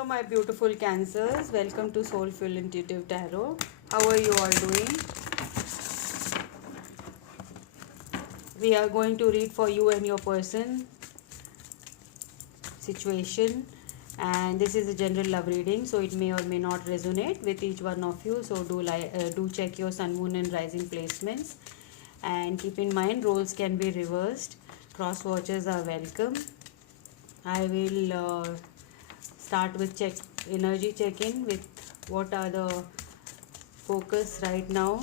Hello, my beautiful Cancers. Welcome to Soulful Intuitive Tarot. How are you all doing? We are going to read for you and your person situation, and this is a general love reading, so it may or may not resonate with each one of you. So do check your sun, moon, and rising placements, and keep in mind roles can be reversed. Cross watchers are welcome. I will start with energy check-in with what are the focus right now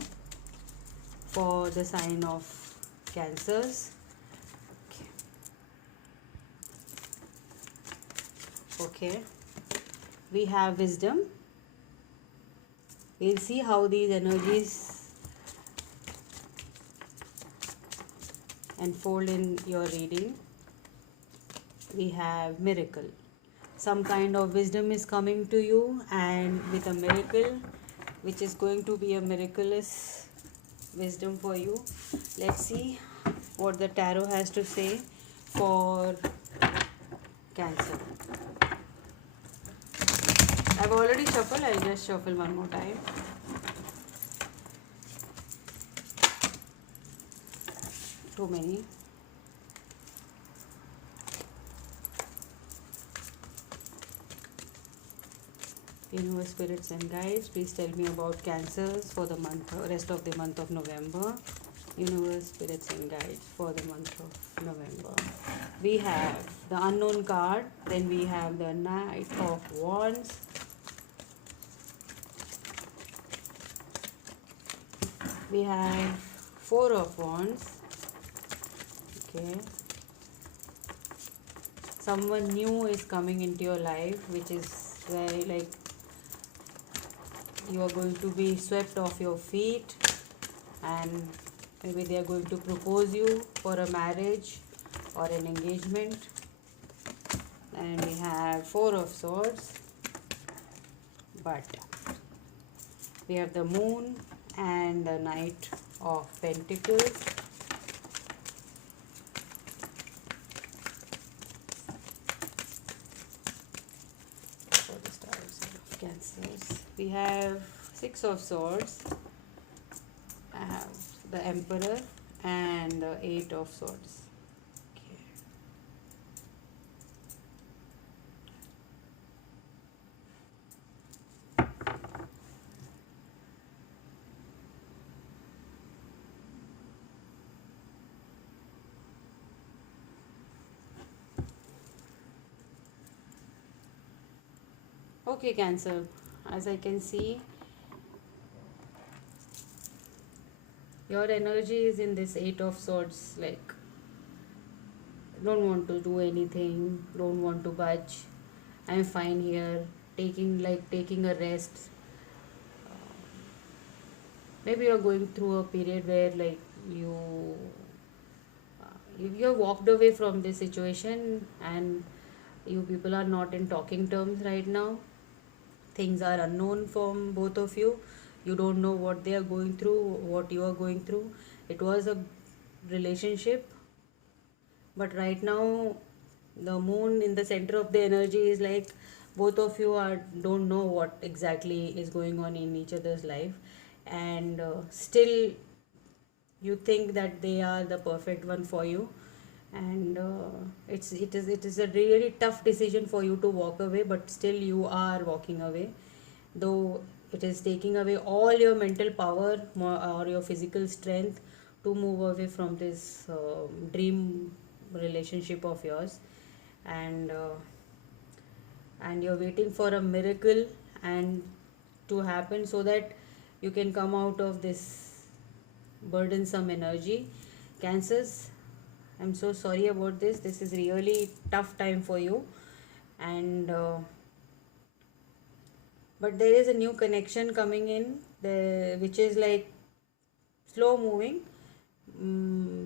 for the sign of Cancers. Okay, we have wisdom. We'll see how these energies unfold in your reading. We have miracle. Some kind of wisdom is coming to you, and with a miracle, which is going to be a miraculous wisdom for you. Let's see what the tarot has to say for Cancer. I've already shuffled. I'll just shuffle one more time. Too many. Universe, spirits and guides, please tell me about Cancers for the rest of the month of November. Universe, spirits and guides for the month of November. We have the Unknown card, then we have the Knight of Wands, we have Four of Wands. Okay, someone new is coming into your life, which is very like you are going to be swept off your feet, and maybe they are going to propose you for a marriage or an engagement. And we have Four of Swords, but we have the Moon and the Knight of Pentacles. For the stars of Cancers, we have Six of Swords, I have the Emperor and the Eight of Swords. Okay, Cancer, as I can see, your energy is in this Eight of Swords, like don't want to do anything, don't want to budge, I'm fine here, taking a rest. Maybe you're going through a period where like you have walked away from this situation, and you people are not in talking terms right now. Things are unknown from both of you. You don't know what they are going through, what you are going through. It was a relationship, but right now the moon in the center of the energy is like both of you don't know what exactly is going on in each other's life, and still you think that they are the perfect one for you, and it is a really tough decision for you to walk away, but still you are walking away, though it is taking away all your mental power or your physical strength to move away from this dream relationship of yours, and you're waiting for a miracle and to happen so that you can come out of this burdensome energy. Cancers, I'm so sorry about this. This is really tough time for you, and but there is a new connection coming in, which is like slow moving,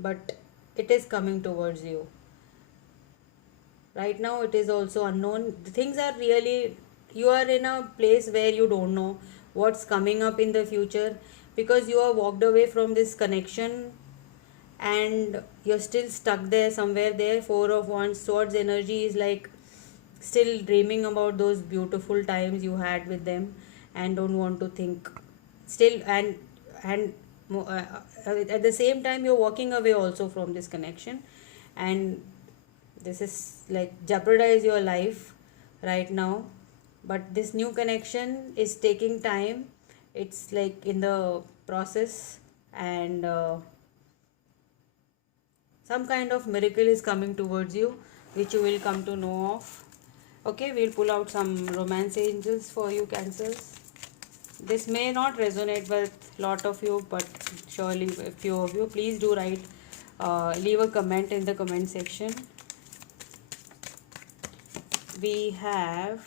but it is coming towards you. Right now it is also unknown. The things are really, you are in a place where you don't know what's coming up in the future, because you are walked away from this connection and you're still stuck there somewhere there. Four of Wands, Swords energy is like still dreaming about those beautiful times you had with them and don't want to think still. And at the same time you're walking away also from this connection, and this is like jeopardize your life right now. But this new connection is taking time, it's like in the process, and some kind of miracle is coming towards you which you will come to know of. Okay, we'll pull out some romance angels for you, Cancers. This may not resonate with lot of you, but surely a few of you. Please do write, leave a comment in the comment section. We have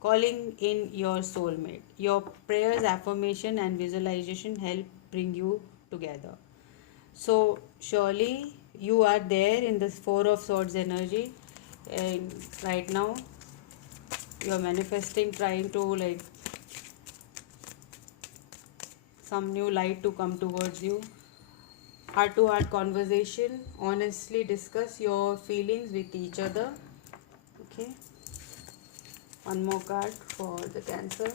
calling in your soulmate. Your prayers, affirmation, and visualization help bring you together. So surely you are there in this Four of Swords energy, and right now you are manifesting, trying to like some new light to come towards you. Heart to heart conversation, honestly discuss your feelings with each other. Okay, one more card for the Cancer.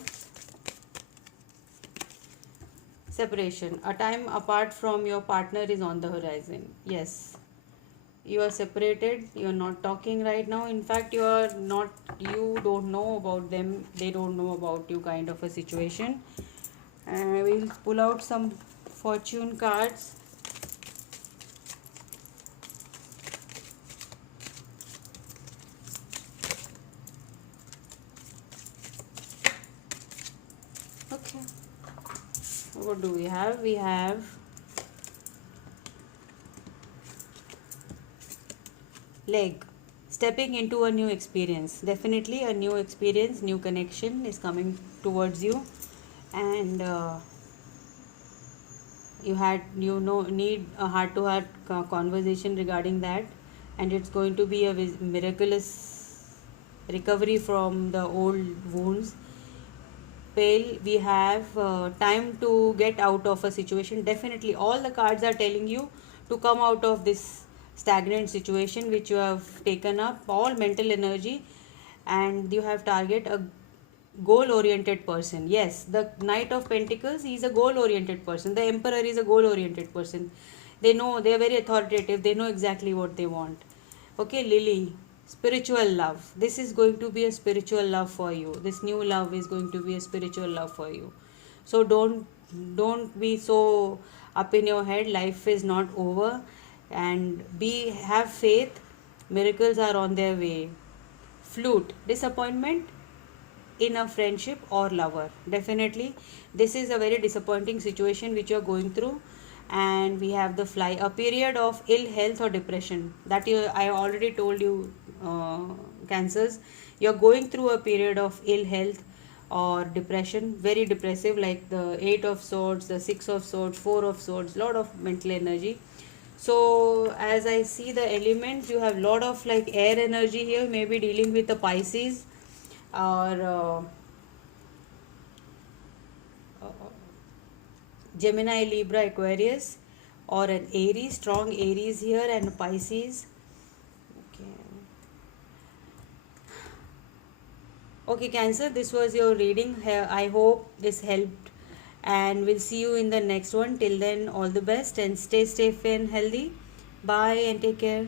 Separation, a time apart from your partner is on the horizon. Yes, you are separated, you are not talking right now. In fact, you don't know about them, they don't know about you, kind of a situation. And we'll pull out some fortune cards. Okay, what do we have? We have leg, stepping into a new experience. Definitely a new experience, new connection is coming towards you, and you need a heart to heart conversation regarding that, and it's going to be a miraculous recovery from the old wounds. Pale, we have time to get out of a situation. Definitely all the cards are telling you to come out of this stagnant situation which you have taken up, all mental energy, and you have target a goal oriented person. Yes, the Knight of Pentacles, he is a goal oriented person. The Emperor is a goal oriented person. They know, they are very authoritative, they know exactly what they want. Okay, Lily, spiritual love. This is going to be a spiritual love for you. This new love is going to be a spiritual love for you. So don't be so up in your head. Life is not over, and have faith. Miracles are on their way. Flute, disappointment in a friendship or lover. Definitely this is a very disappointing situation which you are going through. And we have the Fly, a period of ill health or depression. That I already told you, Cancers, you're going through a period of ill health or depression, very depressive, like the Eight of Swords, the Six of Swords, Four of Swords, lot of mental energy. So as I see the elements, you have lot of like air energy here, maybe dealing with the Pisces or Gemini, Libra, Aquarius, or an Aries, strong Aries here, and Pisces. Okay, Cancer, this was your reading. I hope this helped, and we'll see you in the next one. Till then, all the best and stay safe and healthy. Bye and take care.